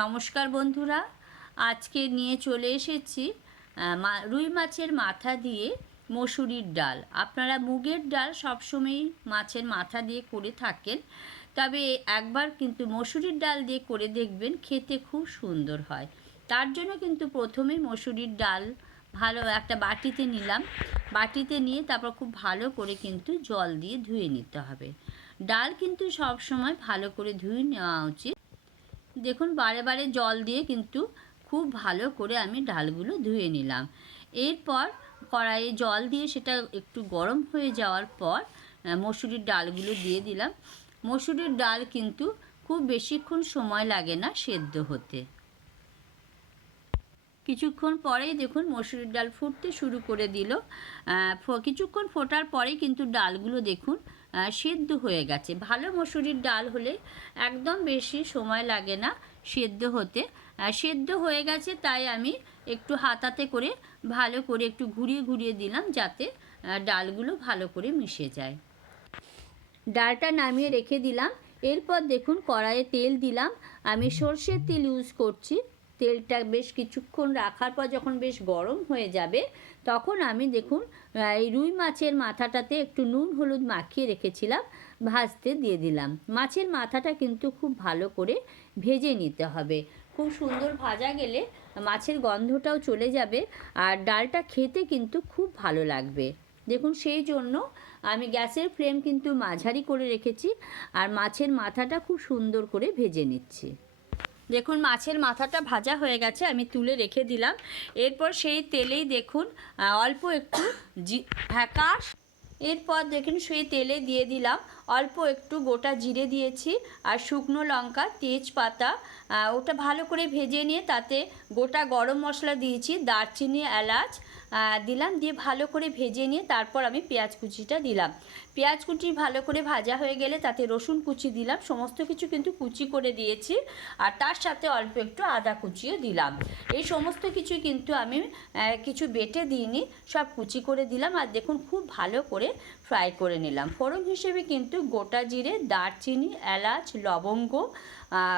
নমস্কার বন্ধুরা, আজকে নিয়ে চলে এসেছি রুই মাছের মাথা দিয়ে মসুরির ডাল। আপনারা মুগের ডাল সবসময়ই মাছের মাথা দিয়ে করে থাকেন, তবে একবার কিন্তু মসুরির ডাল দিয়ে করে দেখবেন, খেতে খুব সুন্দর হয়। তার জন্য কিন্তু প্রথমেই মসুরির ডাল ভালো একটা বাটিতে নিলাম। বাটিতে নিয়ে তারপর খুব ভালো করে কিন্তু জল দিয়ে ধুয়ে নিতে হবে। ডাল কিন্তু সব সময় ভালো করে ধুয়ে নেওয়া উচিত। দেখুন বারে বারে জল দিয়ে কিন্তু খুব ভালো করে আমি ডালগুলো ধুয়ে নিলাম। এরপর কড়াইয়ে জল দিয়ে সেটা একটু গরম হয়ে যাওয়ার পর মসুরির ডালগুলো দিয়ে দিলাম। মসুরির ডাল কিন্তু খুব বেশিক্ষণ সময় লাগে না সেদ্ধ হতে। কিছুক্ষণ পরেই দেখুন মসুরির ডাল ফুটতে শুরু করে দিল। কিছুক্ষণ ফোটার পরেই কিন্তু ডালগুলো দেখুন সেদ্ধ হয়ে গেছে। ভালো মসুরির ডাল হলে একদম বেশি সময় লাগে না সেদ্ধ হতে। সেদ্ধ হয়ে গেছে, তাই আমি একটু হাতাতে করে ভালো করে একটু ঘুরিয়ে ঘুরিয়ে দিলাম, যাতে ডালগুলো ভালো করে মিশে যায়। ডালটা নামিয়ে রেখে দিলাম। এরপর দেখুন কড়াইয়ে তেল দিলাম। আমি সর্ষের তেল ইউজ করছি। তেলটা বেশ কিছুক্ষণ রাখার পর যখন বেশ গরম হয়ে যাবে, তখন আমি দেখুন এই রুই মাছের মাথাটাতে একটু নুন হলুদ মাখিয়ে রেখেছিলাম, ভাজতে দিয়ে দিলাম। মাছের মাথাটা কিন্তু খুব ভালো করে ভেজে নিতে হবে। খুব সুন্দর ভাজা গেলে মাছের গন্ধটাও চলে যাবে, আর ডালটা খেতে কিন্তু খুব ভালো লাগবে। দেখুন সেই জন্য আমি গ্যাসের ফ্লেম কিন্তু মাঝারি করে রেখেছি, আর মাছের মাথাটা খুব সুন্দর করে ভেজে নিচ্ছি। দেখুন মাছের মাথাটা ভাজা হয়ে গেছে, আমি তুলে রেখে দিলাম। এরপর সেই তেলেই দেখুন অল্প একটু এরপর দেখুন সেই তেলে দিয়ে দিলাম অল্প একটু গোটা জিরে দিয়েছি, আর শুকনো লঙ্কা, তেজপাতা, ওটা ভালো করে ভেজে নিয়ে তাতে গোটা গরম মশলা দিয়েছি, দারচিনি, এলাচ দিলাম, দিয়ে ভালো করে ভেজে নিয়ে তারপর আমি পেঁয়াজ কুচিটা দিলাম। পেঁয়াজ কুচি ভালো করে ভাজা হয়ে গেলে তাতে রসুন কুচি দিলাম। সমস্ত কিছু কিন্তু কুচি করে দিয়েছি, আর তার সাথে অল্প একটু আদা কুচিও দিলাম। এই সমস্ত কিছু কিন্তু আমি কিছু বেটে দিইনি, সব কুচি করে দিলাম। আর দেখুন খুব ভালো করে ফ্রাই করে নিলাম। ফোড়ন হিসেবে কিন্তু গোটা জিরে, দারচিনি, এলাচ, লবঙ্গ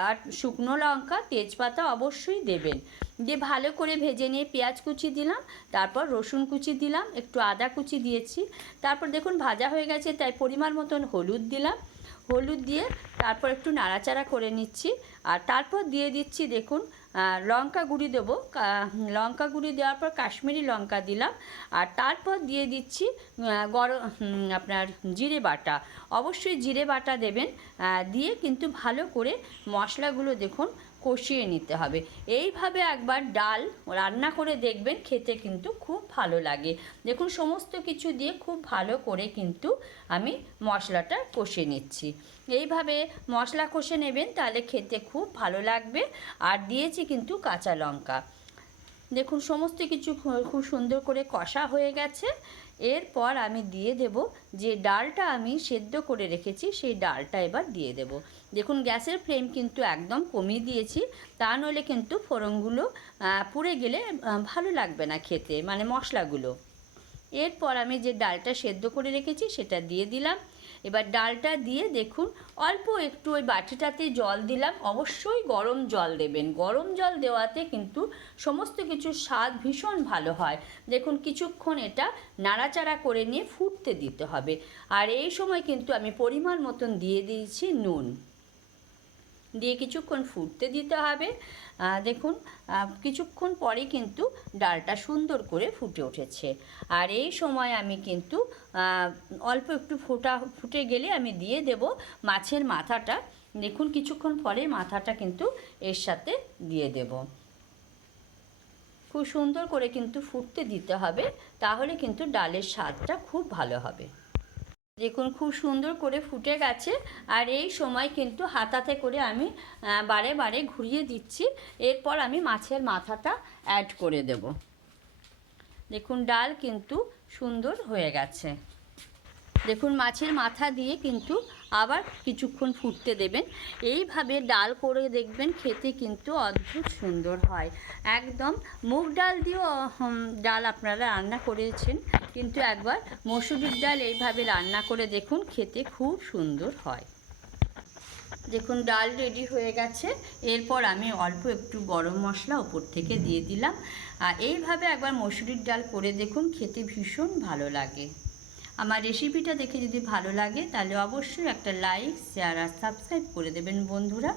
আর শুকনো লঙ্কা, তেজপাতা অবশ্যই দেবেন। দিয়ে ভালো করে ভেজে নিয়ে পেঁয়াজ কুচি দিলাম, তারপর রসুন কুচি দিলাম, একটু আদা কুচি দিয়েছি। তারপর দেখুন ভাজা হয়ে গেছে, তাই পরিমাণ মতন হলুদ দিলাম। হলুদ দিয়ে তারপর একটু নাড়াচাড়া করে নিচ্ছি, আর তারপর দিয়ে দিচ্ছি দেখুন লঙ্কা গুঁড়ি দেবো। লঙ্কা গুঁড়ি দেওয়ার পর কাশ্মীরি লঙ্কা দিলাম, আর তারপর দিয়ে দিচ্ছি আপনার জিরে বাটা। অবশ্যই জিরে বাটা দেবেন। দিয়ে কিন্তু ভালো করে মশলাগুলো দেখুন কষিয়ে নিতে হবে। এইভাবে একবার ডাল রান্না করে দেখবেন, খেতে কিন্তু খুব ভালো লাগে। দেখুন সমস্ত কিছু দিয়ে খুব ভালো করে কিন্তু আমি মশলাটা কষিয়ে নিচ্ছি। এইভাবে মশলা কষে নেবেন, তাহলে খেতে খুব ভালো লাগবে। আর দিয়েছি কিন্তু কাঁচা লঙ্কা। দেখুন সমস্ত কিছু খুব সুন্দর করে কষা হয়ে গেছে। এরপর আমি দিয়ে দেব যে ডালটা আমি সেদ্ধ করে রেখেছি, সেই ডালটা এবার দিয়ে দেব। দেখুন গ্যাসের ফ্লেম কিন্তু একদম কমিয়ে দিয়েছি, তা নইলে কিন্তু ফোড়নগুলো পুড়ে গেলে ভালো লাগবে না খেতে, মানে মশলাগুলো। এরপর আমি যে ডালটা সেদ্ধ করে রেখেছি সেটা দিয়ে দিলাম। এবার ডালটা দিয়ে দেখুন অল্প একটু ওই বাটিটাতে জল দিলাম। অবশ্যই গরম জল দেবেন। গরম জল দেওয়াতে কিন্তু সমস্ত কিছুর স্বাদ ভীষণ ভালো হয়। দেখুন কিছুক্ষণ এটা নাড়াচাড়া করে নিয়ে ফুটতে দিতে হবে। আর এই সময় কিন্তু আমি পরিমাণ মতন দিয়ে দিয়েছি নুন, দিয়ে কিছুক্ষণ ফুটতে দিতে হবে। দেখুন কিছুক্ষণ পরে কিন্তু ডালটা সুন্দর করে ফুটে উঠেছে। আর এই সময় আমি কিন্তু অল্প একটু ফুটে গেলে আমি দিয়ে দেব মাছের মাথাটা। দেখুন কিছুক্ষণ পরে মাথাটা কিন্তু এর সাথে দিয়ে দেব। খুব সুন্দর করে কিন্তু ফুটতে দিতে হবে, তাহলে কিন্তু ডালের স্বাদটা খুব ভালো হবে। দেখুন খুব সুন্দর করে ফুটে গেছে, আর এই সময় কিন্তু হাতাতে করে আমি বারে বারে ঘুরিয়ে দিচ্ছি। এরপর আমি মাছের মাথাটা অ্যাড করে দেব। দেখুন ডাল কিন্তু সুন্দর হয়ে গেছে। দেখুন মাছের মাথা দিয়ে কিন্তু আবার কিছুক্ষণ ফুটতে দেবেন। এইভাবে ডাল করে দেখবেন, খেতে কিন্তু অদ্ভুত সুন্দর হয়। একদম মুগ ডাল দিয়েও ডাল আপনারা রান্না করেছেন, কিন্তু একবার মসুরির ডাল এইভাবে রান্না করে দেখুন, খেতে খুব সুন্দর হয়। দেখুন ডাল রেডি হয়ে গেছে। এরপর আমি অল্প একটু গরম মশলা ওপর থেকে দিয়ে দিলাম। আর এইভাবে একবার মসুরির ডাল করে দেখুন, খেতে ভীষণ ভালো লাগে। আমার রেসিপিটা দেখে যদি ভালো লাগে তাহলে অবশ্যই একটা লাইক, শেয়ার আর সাবস্ক্রাইব করে দেবেন বন্ধুরা।